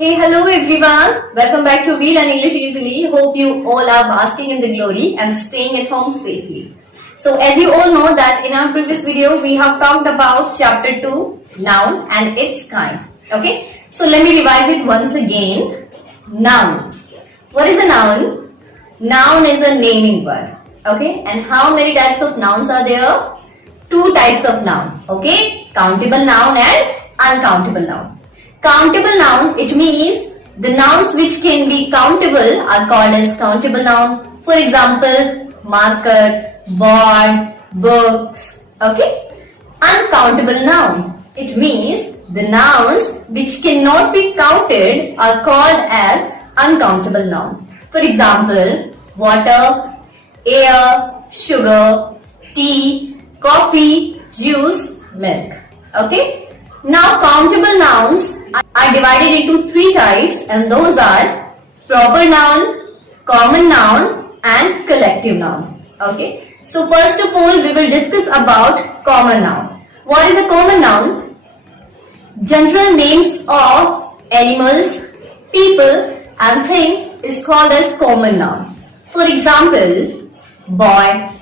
Hey, hello everyone. Welcome back to We Learn English Easily. Hope you all are basking in the glory and staying at home safely. So, as you all know that in our previous video, we have talked about chapter 2, noun and its kind. Okay. So, let me revise it once again. Noun. What is a noun? Noun is a naming word. Okay. And how many types of nouns are there? Two types of noun. Okay. Countable noun and uncountable noun. Countable noun, it means the nouns which can be countable are called as countable noun. For example, marker, board, books. Okay. Uncountable noun, it means the nouns which cannot be counted are called as uncountable noun. For example, water, air, sugar, tea, coffee, juice, milk. Okay. Now countable nouns are divided into three types, and those are proper noun, common noun and collective noun. Okay. So first of all we will discuss about common noun. What is a common noun? General names of animals, people and things is called as common noun. For example, boy,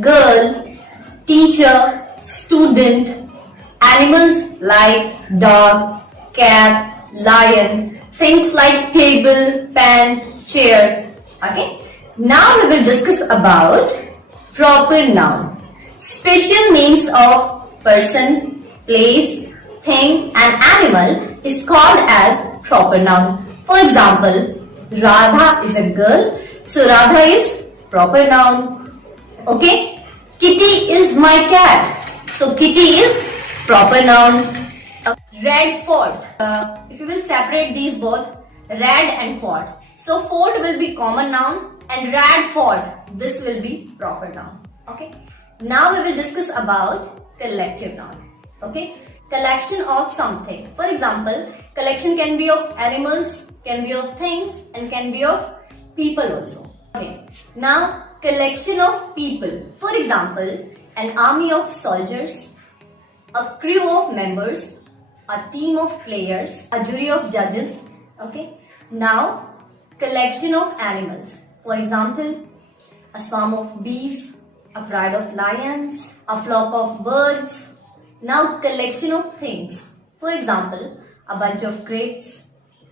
girl, teacher, student, animals like dog, cat, lion, things like table, pen, chair. Okay. Now we will discuss about proper noun. Special names of person, place, thing and animal is called as proper noun. For example, Radha is a girl, so Radha is proper noun. Okay. Kitty is my cat, so Kitty is proper noun. Red fort. If you will separate these both, red and fort. So fort will be common noun and red fort, this will be proper noun. Okay. Now we will discuss about collective noun. Okay. Collection of something. For example, collection can be of animals, can be of things and can be of people also. Okay. Now collection of people. For example, an army of soldiers, a crew of members, a team of players, a jury of judges. Okay. Now collection of animals. For example, a swarm of bees, a pride of lions, a flock of birds. Now collection of things. For example, a bunch of grapes,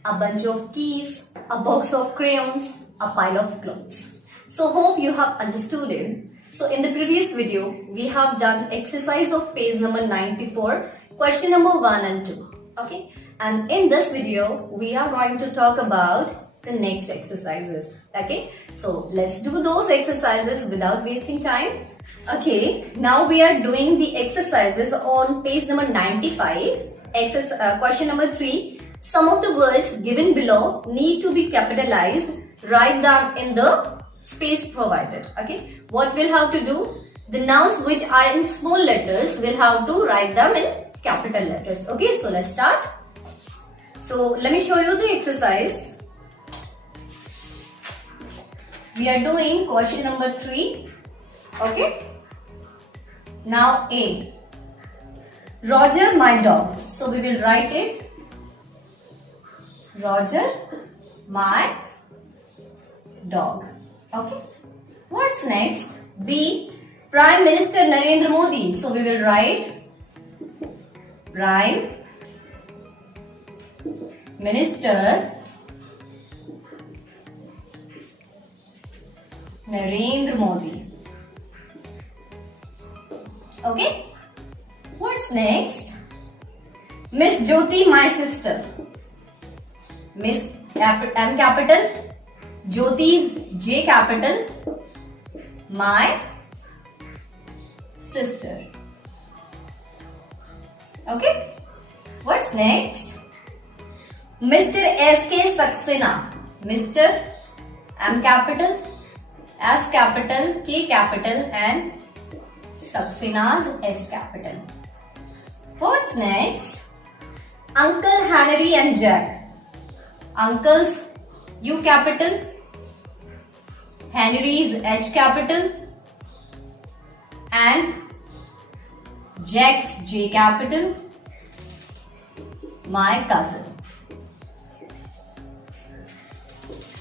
a bunch of keys, a box of crayons, a pile of clothes. So hope you have understood it. So in the previous video, we have done exercise of page number 94, question number 1 and 2. Okay. And in this video, we are going to talk about the next exercises. Okay. So let's do those exercises without wasting time. Okay. Now we are doing the exercises on page number 95. Question number 3. Some of the words given below need to be capitalized. Write them in the space provided. Okay. What we'll have to do? The nouns which are in small letters, we'll have to write them in capital letters. Okay. So let's start. So let me show you the exercise. We are doing question number 3. Okay. Now A. Roger, my dog. So we will write it. Roger, my dog. Okay. What's next? B. Prime Minister Narendra Modi. So we will write Prime Minister Narendra Modi. Okay. What's next? Miss Jyoti, my sister. Miss M capital, Jyoti's J capital, my sister. Okay. What's next? Mr. S.K. Saxena. Mr. M capital, S capital, K capital and Saxena's S capital. What's next? Uncle Henry and Jack. Uncle's U capital, Henry's H capital and Jack's J capital, my cousin.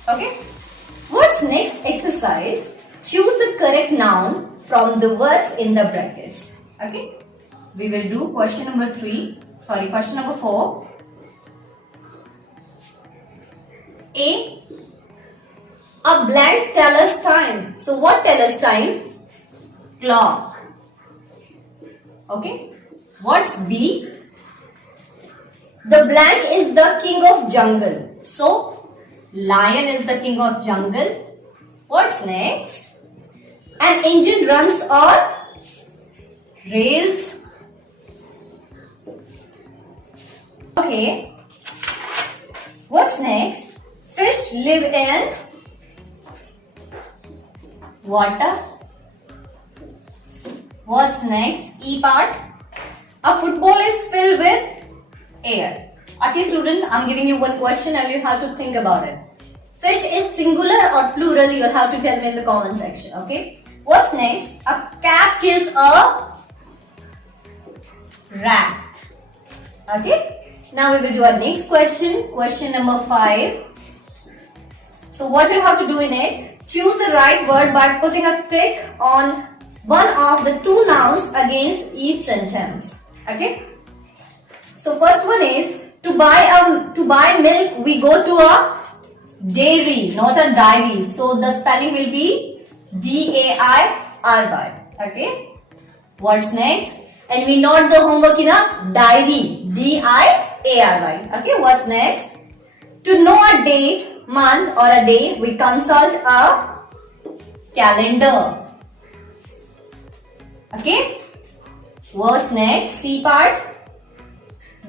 Okay. What's next exercise? Choose the correct noun from the words in the brackets. Okay. We will do question number 4. A blank tell us time. So what tell us time? Clock. Okay. What's B? The blank is the king of jungle. So lion is the king of jungle. What's next? An engine runs on rails. Okay. What's next? Fish live in water. What's next? E part. A football is filled with air. Okay, student, I'm giving you one question and you have to think about it. Fish is singular or plural? You'll have to tell me in the comment section. Okay. What's next? A cat kills a rat. Okay. Now we will do our next question. Question number 5. So what you have to do in it? Choose the right word by putting a tick on one of the two nouns against each sentence. Okay. So first one is to buy milk we go to a dairy, not a diary. So the spelling will be D-A-I-R-Y. Okay. What's next? And we note the homework in a diary, D-I-A-R-Y. Okay. What's next? To know a date, month or a day, we consult a calendar. Okay. What's next? C part.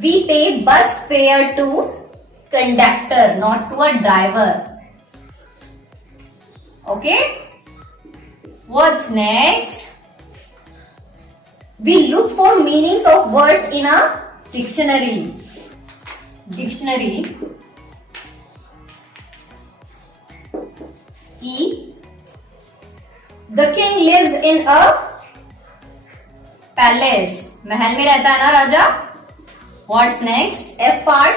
We pay bus fare to conductor, not to a driver. Okay. What's next? We look for meanings of words in a dictionary. Dictionary. E. The king lives in a palace. महल में रहता है ना राजा. What's next? F part.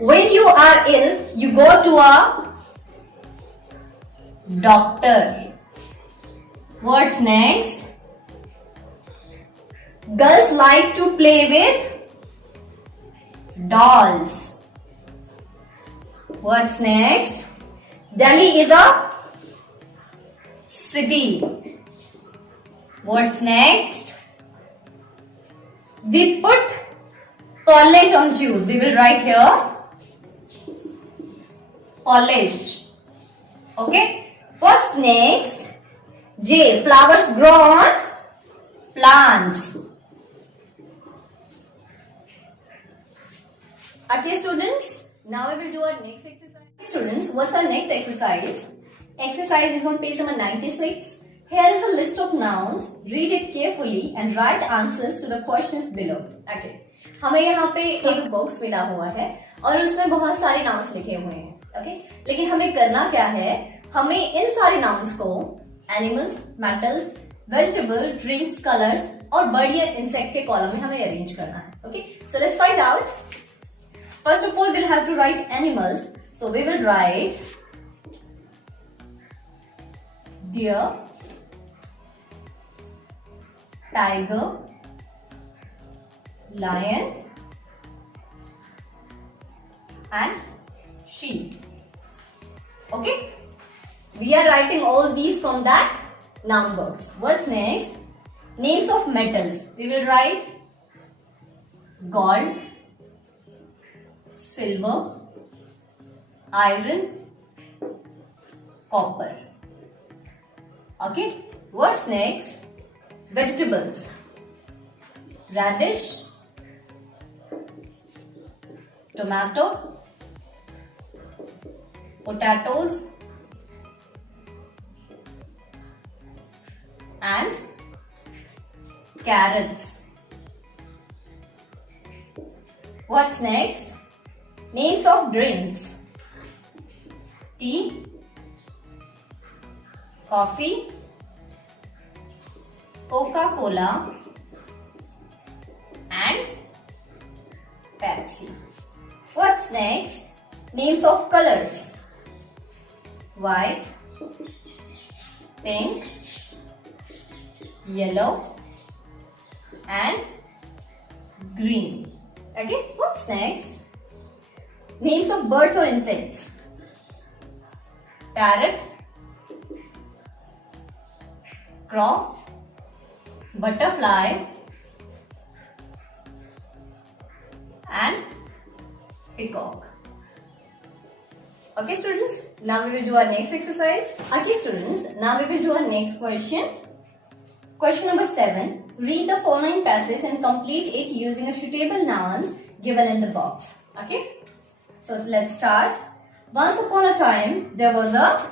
When you are ill, you go to a doctor. What's next? Girls like to play with dolls. What's next? Delhi is a city. What's next? We put polish on shoes. We will write here polish. Okay. What's next? J. Flowers grow on plants. Okay, students. Now we will do our next exercise. Students, what's our next exercise? Exercise is on page number 96. Here is a list of nouns. Read it carefully and write answers to the questions below. Okay. हमें यहाँ पे एक box मिला हुआ है और उसमें बहुत सारे नाउन्स लिखे हुए हैं. ओके. लेकिन हमें करना क्या है? हमें इन सारे नाउन्स को animals, metals, vegetable, drinks, colours और बर्ड या इंसेक्ट के कॉलम में हमें अरेंज करना है. Okay. So let's find out. First of all we'll have to write animals. So we will write deer, tiger, lion and sheep. Okay. We are writing all these from that noun box. What's next? Names of metals. We will write gold, silver, iron, copper. Okay. What's next? Vegetables. Radish, tomato, potatoes and carrots. What's next? Names of drinks. Tea, coffee, Coca-Cola and Pepsi. What's next? Names of colors. white, pink, yellow, and green. Okay, what's next? Names of birds or insects. Parrot, crow, butterfly, and peacock. Okay students, now we will do our next exercise. Okay students, now we will do our next question. Question number 7. Read the following passage and complete it using a suitable nouns given in the box. Okay, so let's start. Once upon a time, there was a,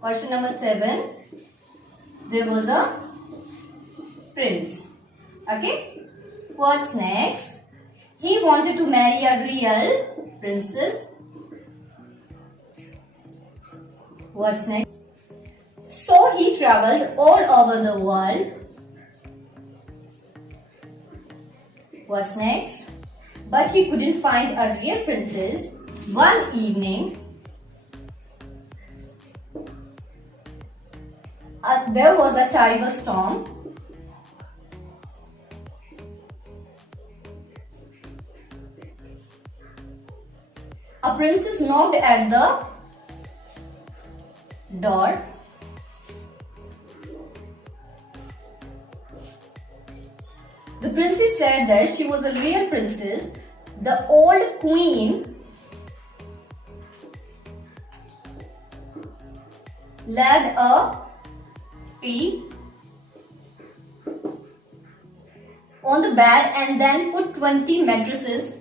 question number 7, there was a prince. Okay, what's next? He wanted to marry a real princess. What's next? So he traveled all over the world. What's next? But he couldn't find a real princess. One evening, there was a terrible storm. A princess knocked at the door. The princess said that she was a real princess. The old queen laid a pea on the bed and then put 20 mattresses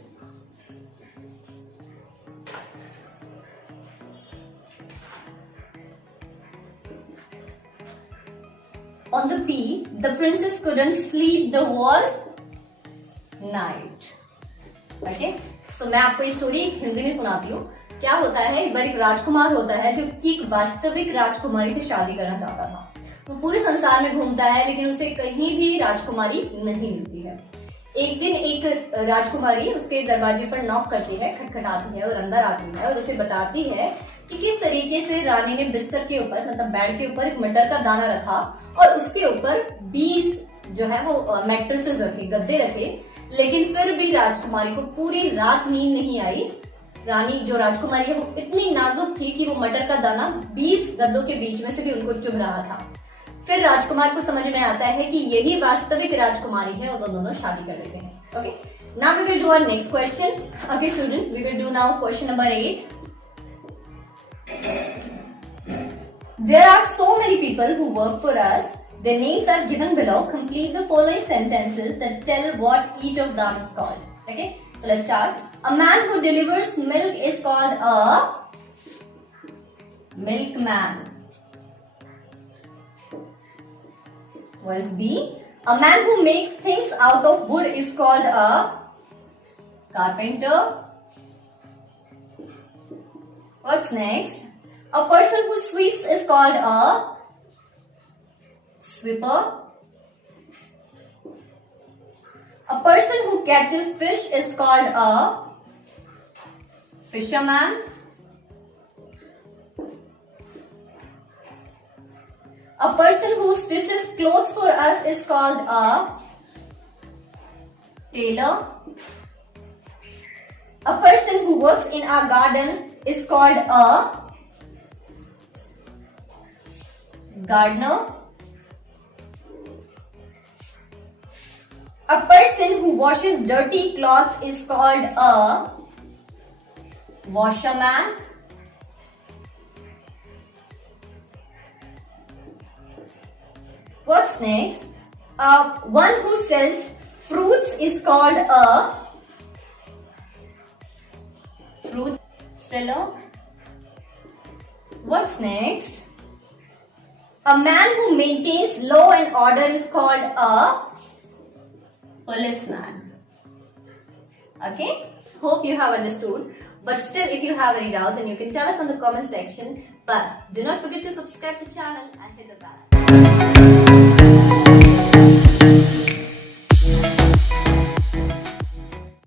on the pea. The princess couldn't sleep the whole night. Okay, so मैं आपको ये story Hindi में सुनाती हूँ. क्या होता है, एक बार एक राजकुमार होता है जो कि एक वास्तविक राजकुमारी से शादी करना चाहता था. वो पूरे संसार में घूमता है लेकिन उसे कहीं भी राजकुमारी नहीं मिलती है. एक दिन एक राजकुमारी उसके दरवाजे पर नॉक करती है, खटखटाती है और अंदर आती है और उसे बताती है कि किस तरीके से रानी ने बिस्तर के ऊपर, मतलब बेड के ऊपर एक मटर का दाना रखा और उसके ऊपर 20 जो है वो मैट्रेसेस रखे, गद्दे रखे, लेकिन फिर भी राजकुमारी को पूरी रात नींद नहीं आई. रानी जो राजकुमारी है वो इतनी नाजुक थी कि वो मटर का दाना 20 गद्दों के बीच में से भी उनको चुभ रहा था. फिर राजकुमार को समझ में आता है कि यही वास्तविक राजकुमारी है और वो दोनों शादी कर लेते हैं. Okay, now we will do our next question. Okay student, we will do now question number 8. There are so many people who work for us. Their names are given below. Complete the following sentences that tell what each of them is called. Okay, so let's start. A man who delivers milk is called a milkman. What is B? A man who makes things out of wood is called a carpenter. What's next? A person who sweeps is called a sweeper. A person who catches fish is called a fisherman. A person who stitches clothes for us is called a tailor. A person who works in our garden is called a gardener. A person who washes dirty clothes is called a washerman. What's next? One who sells fruits is called a fruit seller. What's next? A man who maintains law and order is called a policeman. Okay? Hope you have understood. But still, if you have any doubt, then you can tell us in the comment section. But do not forget to subscribe to the channel and hit the bell.